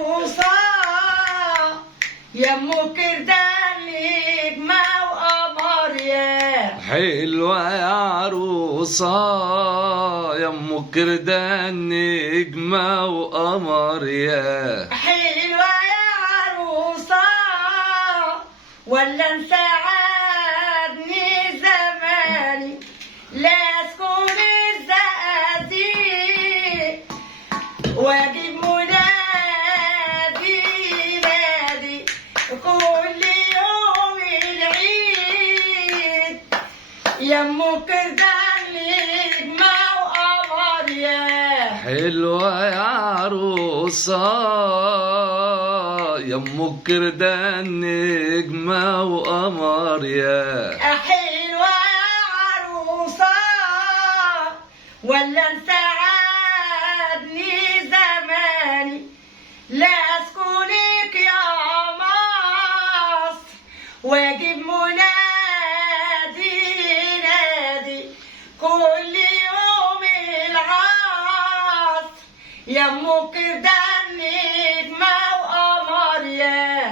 عروسة يا ام كردان نجمة وقمر يا حلوة يا عروسة يا ام كردان نجمة وقمر يا حلوة يا عروسة ولا انسى عادني زماني لا اسكن الزقازيق واجيب منادي نادي كل يوم العيد يا ام كردان نجمة وقمر يا حلوة يا عروسة يا ام كردان نجمة وقمر يا حلوة يا عروسة ولا انسى عادني زماني لا اسكنك يا مصر واجيب منادي نادي كل يوم العصر يا ام كردان نجمة وقمر يا